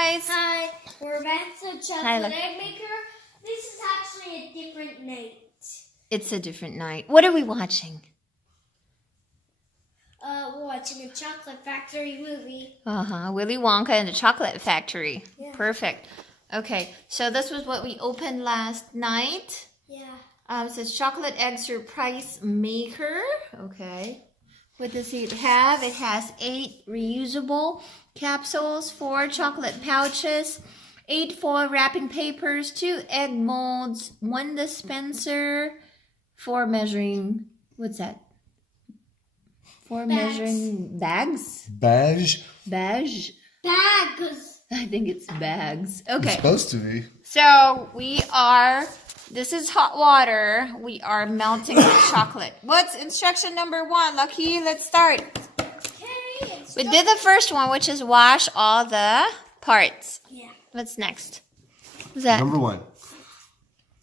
guys. Hi, we're back to Hi, Chocolate look. Egg Maker. This is actually a different night. It's a different night. What are we watching? We're watching a Chocolate Factory movie. Willy Wonka and the Chocolate Factory. Yeah. Perfect. Okay, so this was what we opened last night. Yeah. It says Chocolate Egg Surprise Maker. Okay. What does it have? It has 8 reusable capsules, 4 chocolate pouches, 8 foil wrapping papers, 2 egg molds, 1 dispenser, 4 measuring, what's that? 4 Bags. measuring bags? Badge. Bags? Bags. I think it's bags. It's Okay. supposed to be. So this is hot water. We are melting the chocolate. What's instruction number 1? Lucky, let's start. Okay. We did the first one, which is wash all the parts. Yeah. What's next? What's that? Number 1.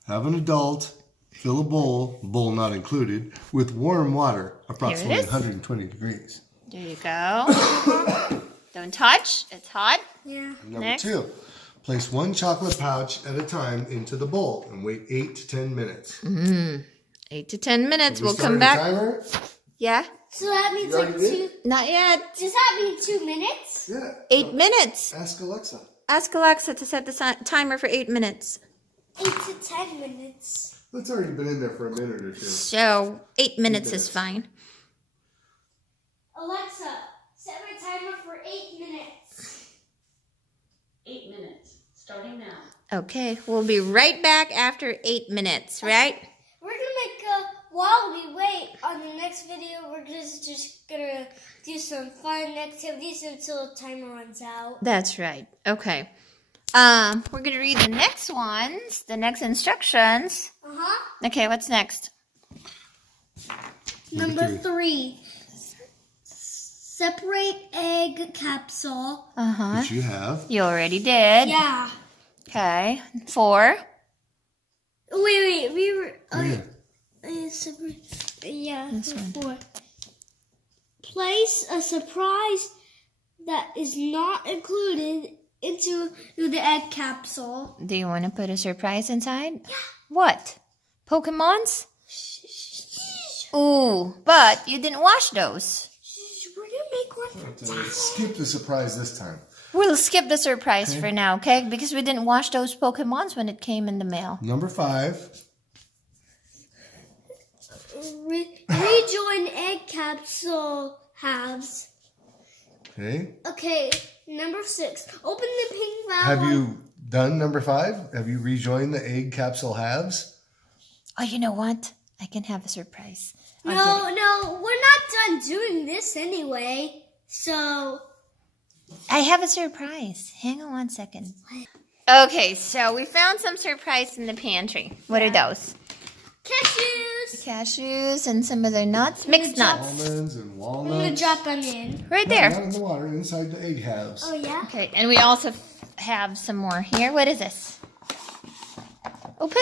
Have an adult fill a bowl not included, with warm water, approximately is. 120 degrees. There you go. Don't touch. It's hot. Yeah. Number Next. 2. Place 1 chocolate pouch at a time into the bowl and wait 8 to 10 minutes. 8 to 10 minutes. We'll come Start the back. Timer? Yeah? So that means You like already 2. did? Not yet. Does that mean 2 minutes? Yeah. 8 minutes. Ask Alexa. Ask Alexa to set the timer for 8 minutes. 8 to 10 minutes. It's already been in there for a minute or 2. So 8 minutes is minutes. fine. Alexa, set my timer for 8 minutes. 8 minutes, starting now. Okay, we'll be right back after 8 minutes, right? We're gonna make while we wait on the next video, we're just gonna do some fun activities until the timer runs out. That's right. Okay. We're going to read the next ones, the next instructions. Okay, what's next? Number 3. Separate egg capsule. Which you have. You already did. Yeah. Okay. 4. Wait. We were. Yeah. Separate. Yeah. This one. 4. Place a surprise that is not included into the egg capsule. Do you want to put a surprise inside? Yeah. What? Pokemons? Ooh, but you didn't wash those. We're gonna make one. Skip the surprise this time. We'll skip the surprise for now, okay? Because we didn't wash those Pokemons when it came in the mail. Number 5. Rejoin egg capsule halves. Okay. Okay, number 6. Open the pink valve. Have you done number 5? Have you rejoined the egg capsule halves? Oh, you know what? I can have a surprise. No, we're not done doing this anyway. So, I have a surprise. Hang on 1 second. Okay, so we found some surprise in the pantry. What are those? cashews. Cashews and some other nuts. Mixed nuts. Almonds and I'm gonna walnuts. drop them in. Right No, there. not in the water, inside the egg halves. Oh, yeah? Okay, and we also have some more here. What is this? Open.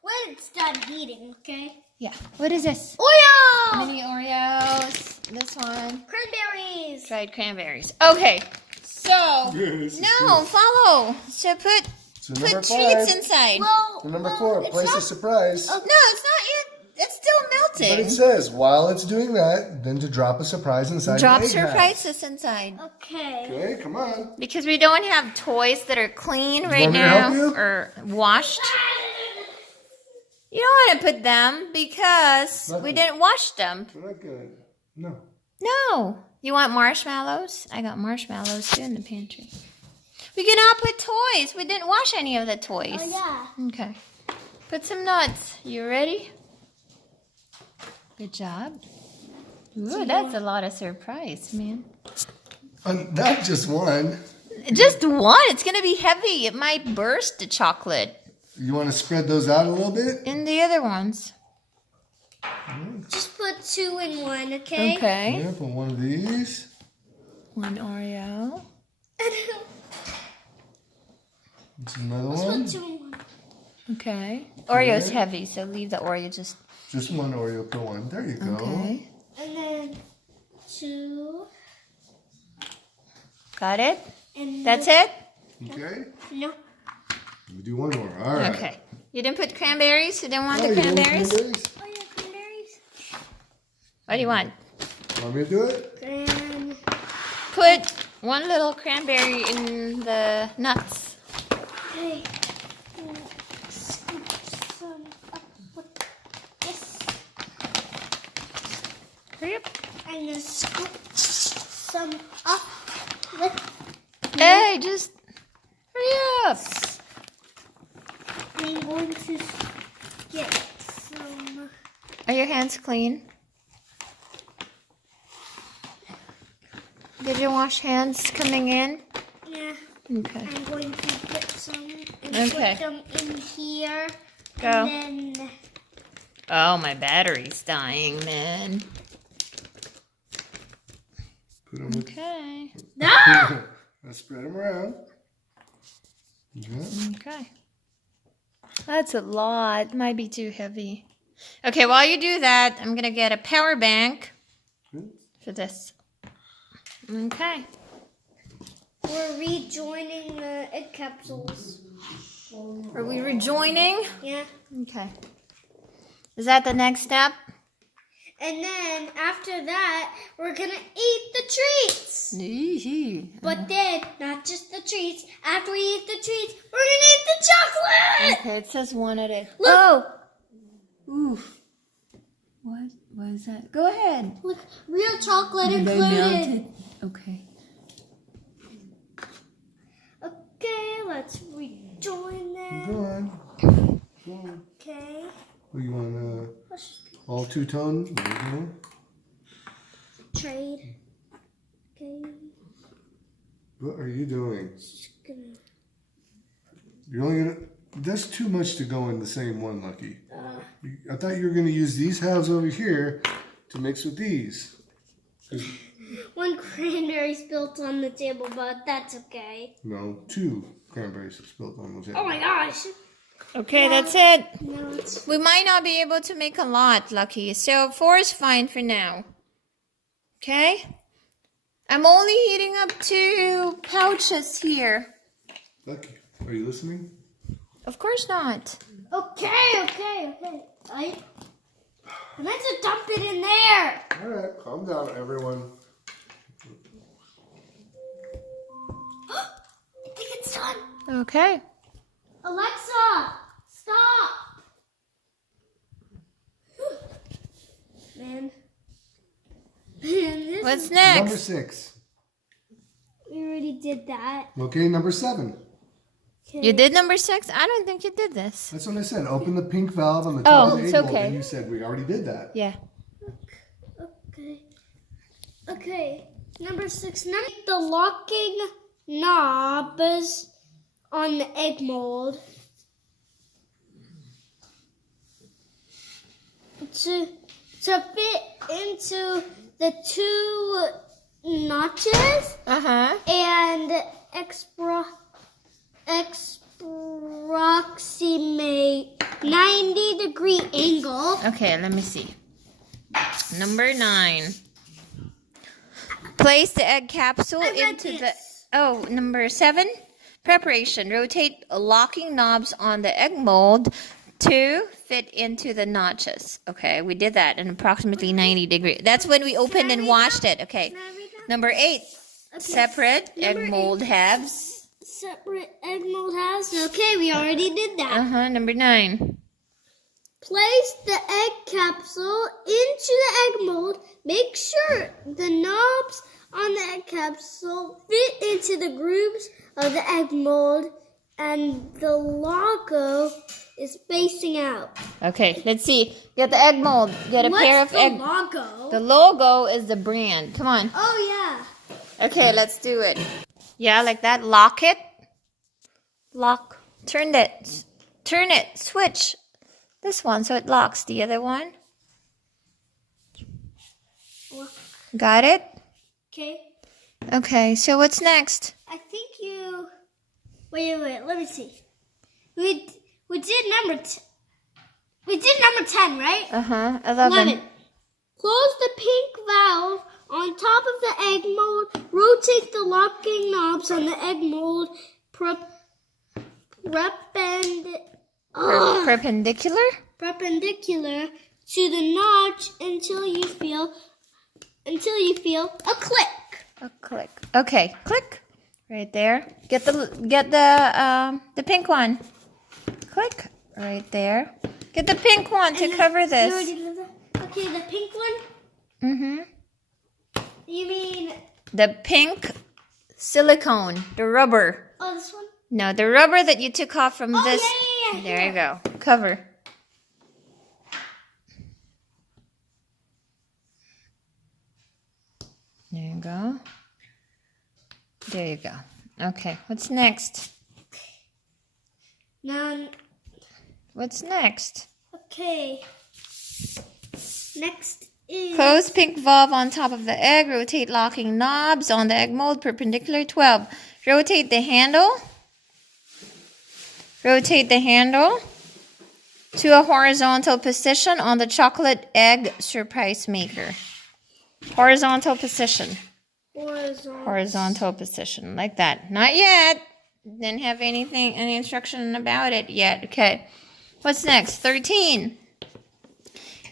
When it's done heating, okay? Yeah. What is this? Oreo! Mini Oreos. This one. Cranberries. Dried cranberries. Okay. So, Yes, no, follow. So put number treats 5. inside. Well, Number 4, it's place not- a surprise. No, it's not yet. It's still But melting. it says, while it's doing that, then to drop a surprise inside Drop the egg halves. surprises inside. Okay. Okay, come on. Because we don't have toys that are clean right want me to now help you? or washed. You don't want to put them because we Nothing. didn't wash them. We're not good. No. No. You want marshmallows? I got marshmallows too in the pantry. We cannot put toys. We didn't wash any of the toys. Oh, yeah. Okay. Put some nuts. You ready? Good job. Ooh, that's a lot of surprise, man. Not just one. Just one. It's going to be heavy. It might burst the chocolate. You want to spread those out a little bit? And the other ones. Just put 2 in 1, okay? Okay. Yeah, put one of these. One Oreo. It's another Let's one. put 2 in 1. Okay. Oreo's heavy, so leave the Oreo just. Just one Oreo per one. There you go. Okay. And then 2. Got it? And That's it? Okay? No. Let me do one more. All right. Okay. You didn't put cranberries? You didn't want Oh, the you want cranberries? cranberries? Oh yeah, cranberries. What do you want? Want me to do it? And Put one little cranberry in the nuts. okay. Scoop some up with this. Hurry up. I'm gonna scoop some up with. Hey, just hurry up. I'm going to get some. Are your hands clean? Did you wash hands coming in? Yeah. Okay. I'm going to get some and Okay. put them in here. Go. And then Oh, my battery's dying, man. Put them with. Okay. Let's spread them around. Okay. Okay. That's a lot. Might be too heavy. Okay, while you do that, I'm going to get a power bank Good. for this. Okay. we're rejoining the egg capsules. Are we rejoining? Yeah. Okay. Is that the next step? And then after that, we're gonna eat the treats. But then, not just the treats. After we eat the treats, we're gonna eat the chocolate. Okay, it says one at a... Look. Oh! Oof. What is that? Go ahead. Look, real chocolate They included. melted. Okay. Okay, let's rejoin them. Go on. Go on. Okay. What, you want Let's just all two-tone? There you trade. Okay. go. What are you doing? Just gonna. You're only gonna. That's too much to go in the same one, Lucky. I thought you were gonna use these halves over here to mix with these. One cranberry spilled on the table, but that's okay. No, 2 cranberries spilled on the table. Oh my gosh. Okay, that's it. No, it's We might not be able to make a lot, Lucky. So 4 is fine for now. Okay? I'm only heating up 2 pouches here. Lucky, are you listening? Of course not. okay. Let's dump it in there. All right, calm down, everyone. I think it's done. Okay. Alexa, stop. Man, this What's is, Number next? 6. we already did that. Okay, number 7. Okay. You did number 6? I don't think you did this. That's what I said. Open the pink valve on the Oh, top of the it's egg mold. okay. And you said we already did that. Yeah. Okay. Number 6. Now make the locking knobs on the egg mold to fit into the 2 notches Uh-huh. and approximate 90-degree angle. Okay, let me see. Number 9. Place the egg capsule I read into the... this. Oh, number 7. Preparation. Rotate locking knobs on the egg mold to fit into the notches. Okay, we did that in approximately 90 degrees. That's when we opened and washed it. Okay. Can I read that? Number 8. Separate Number egg mold 8. halves. Separate egg mold halves. Okay, we already did that. Uh-huh. Number 9. Place the egg capsule into the egg mold. Make sure the knobs on the egg capsule fit into the grooves of the egg mold and the logo is facing out. Okay, let's see. Get the egg mold. Get a pair of What's the egg... logo? The logo is the brand. Come on. Oh, yeah. Okay, let's do it. Yeah, like that. Lock it. Lock. Turn it. Turn it. Switch. This one so it locks the other one. Got it? Okay. Okay, so what's next? I think you... Wait. Let me see. We did number... We did number 10, right? Uh-huh. 11. 11. Close the pink valve on top of the egg mold. Rotate the locking knobs on the egg mold. Perpendicular? perpendicular to the notch until you feel a click. A click. Okay, click. Right there. Get the pink one. Click. Right there. Get the pink one to cover You this. already did that? Okay, the pink one? Mm-hmm. You mean, The pink silicone, the rubber. oh, this one? No, the rubber that you took off from Oh, this. yeah. There you go. Cover. There you go. There you go. Okay, what's next? Now, What's next? okay. Next is... Close pink valve on top of the egg. Rotate locking knobs on the egg mold perpendicular 12. Rotate the handle. Rotate the handle to a horizontal position on the chocolate egg surprise maker. Horizontal position. Horizontal position, like that. Not yet. Didn't have any instruction about it yet. Okay. What's next? 13.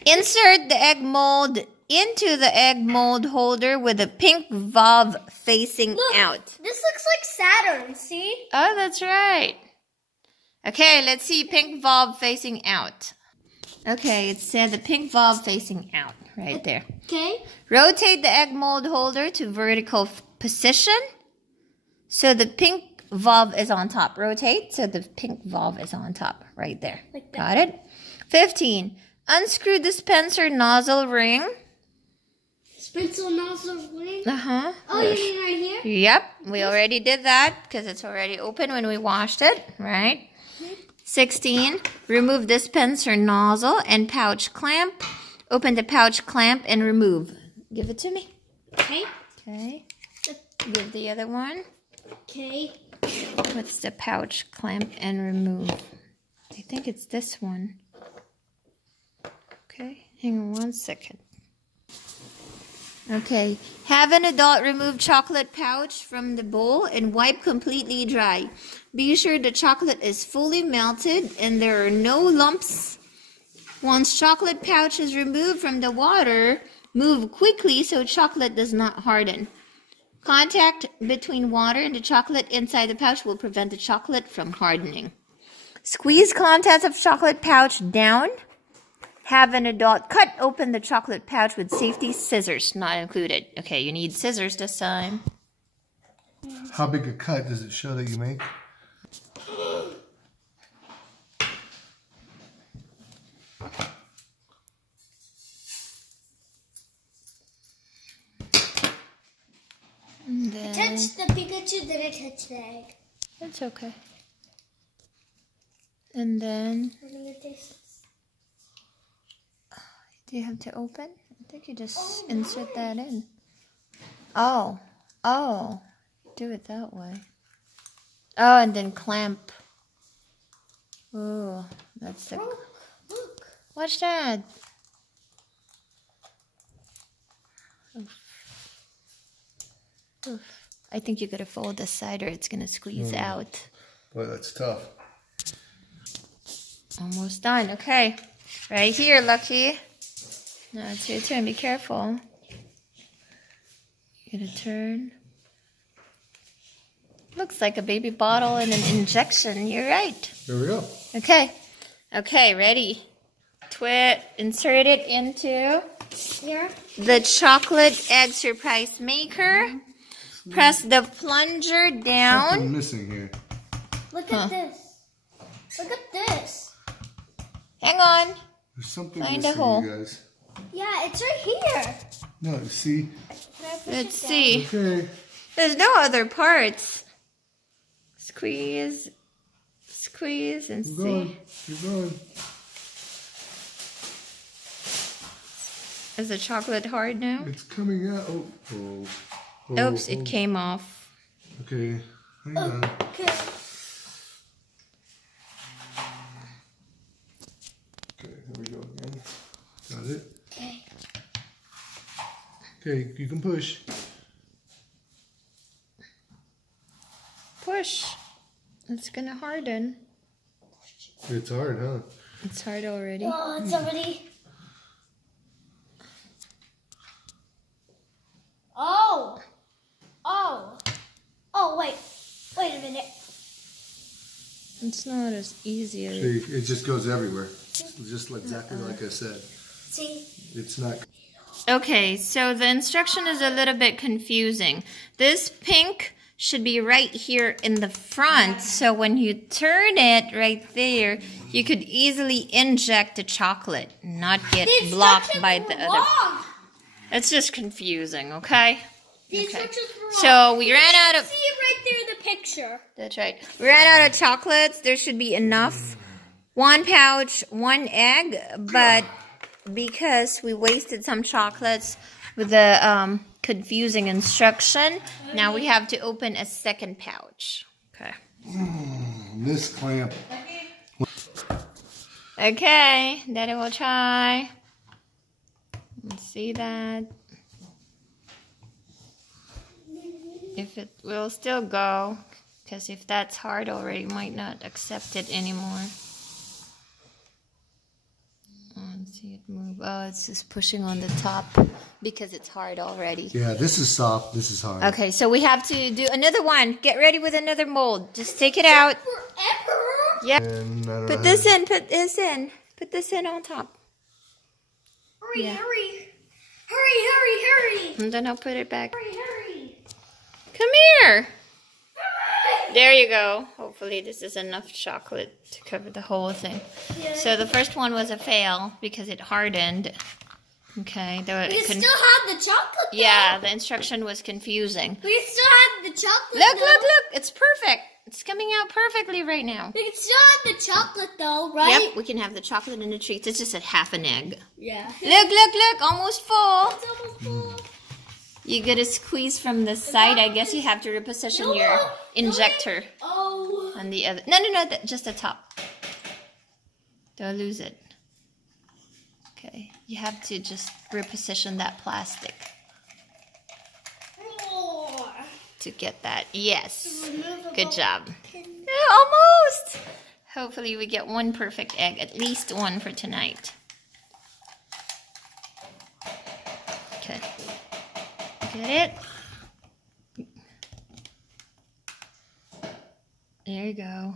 Insert the egg mold into the egg mold holder with a pink valve facing Look, out. this looks like Saturn, see? Oh, that's right. Okay, let's see pink valve facing out. Okay, it said the pink valve facing out right there. Okay. Rotate the egg mold holder to vertical position so the pink valve is on top. Rotate so the pink valve is on top right there. Like that. Got it? 15. Unscrew dispenser nozzle ring. Sprinkle nozzle ring. Uh-huh. Oh, you mean right here? Yep, we already did that because it's already open when we washed it, right? 16. Remove dispenser nozzle and pouch clamp. Open the pouch clamp and remove. Give it to me. Okay. Okay. Give the other one. Okay. What's the pouch clamp and remove? I think it's this one. Okay, hang on 1 second. Okay, have an adult remove chocolate pouch from the bowl and wipe completely dry. Be sure the chocolate is fully melted and there are no lumps. Once chocolate pouch is removed from the water, move quickly so chocolate does not harden. Contact between water and the chocolate inside the pouch will prevent the chocolate from hardening. Squeeze contents of chocolate pouch down. Have an adult cut open the chocolate pouch with safety scissors, not included. Okay, you need scissors this time. How big a cut does it show that you make? And then, Touch the Pikachu, then I touch the egg. that's okay. And then, I'm gonna taste this. do you have to open? I think you just insert that in. Oh, do it that way. Oh, and then clamp. Ooh, that's the. Look. Watch that. Oof. I think you gotta fold this side or it's gonna squeeze out. Boy, that's tough. Almost done. Okay. Right here, Lucky. Now it's your turn. Be careful. You gotta turn. Looks like a baby bottle and an injection. You're right. There we go. Okay. Okay, ready. Insert it into Here. the chocolate egg surprise maker. Press the plunger down. Something missing here. Look at this. Look at this. Hang on. There's something Find a missing, hole. you guys. Yeah, it's right here. No, see? Can I push Let's it down? see. Okay. There's no other parts. Squeeze. Squeeze and Keep see. going. Keep going. Is the chocolate hard now? It's coming out. Oops, it came off. Okay. Hang on. Okay. Okay, here we go again. Got it? Okay. Okay, you can push. Push. It's gonna harden. It's hard, huh? It's hard already. Oh, it's already. Oh. Oh. Oh, wait. Wait a minute. It's not as easy as See, it just goes everywhere. Just exactly like I said. See? It's not. Okay, so the instruction is a little bit confusing. This pink should be right here in the front, so when you turn it right there, you could easily inject the chocolate, not get The blocked instructions by were the other. wrong. It's just confusing, okay? The instructions were wrong. So we ran out of. See it right there in the picture. That's right. We ran out of chocolates. There should be enough. 1 pouch, 1 egg, but because we wasted some chocolates with the confusing instruction, now we have to open a second pouch. Okay. This clamp. Okay, Daddy will try. Let's see that. If it will still go, because if that's hard already, might not accept it anymore. Let's see it move. Oh, it's just pushing on the top because it's hard already. Yeah, this is soft. This is hard. Okay, so we have to do another one. Get ready with another mold. Just take it out. Forever. Yeah. And I don't Put know this in. Put this in. Put this in on top. Hurry, Yeah. hurry. Hurry, hurry, hurry. And then I'll put it back. Hurry, hurry. Come here. There you go. Hopefully this is enough chocolate to cover the whole thing. So the first one was a fail because it hardened. Okay. We still have the chocolate. Yeah, the instruction was confusing. We still have the chocolate. Look, though. look, look. It's perfect. It's coming out perfectly right now. We can still have the chocolate though, right? Yep, we can have the chocolate and the treats. It's just a half an egg. Yeah. Look, look, look. Almost full. It's almost full. You gotta squeeze from the side. I guess you have to reposition your injector Oh. on the other. No, just the top. Don't lose it. Okay, you have to just reposition that plastic to get that. Yes, good job. Almost. Hopefully we get one perfect egg, at least one for tonight. Okay. Get it? There you go.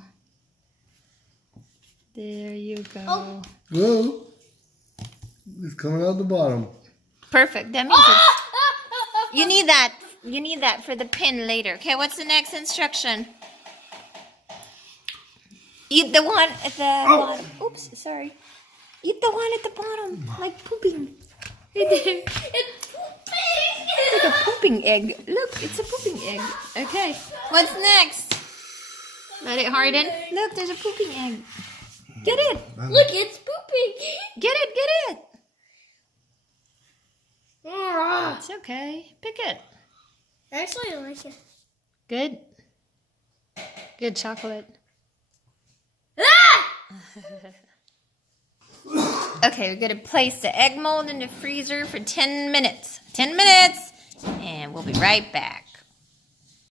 There you go. Whoa. It's coming out the bottom. Perfect. That means it's, you need that. You need that for the pin later. Okay, what's the next instruction? Eat the one at the bottom. Oops, sorry. Eat the one at the bottom, like pooping. Right there. It's pooping. Like a pooping egg. Look, it's a pooping egg. Okay, what's next? Let it harden. Look, there's a pooping egg. Get it. Look, it's pooping. Get it, get it. Ah. It's okay. Pick it. Actually, I like it. Good. Good chocolate. Ah! Okay, we're gonna place the egg mold in the freezer for 10 minutes. 10 minutes, and we'll be right back.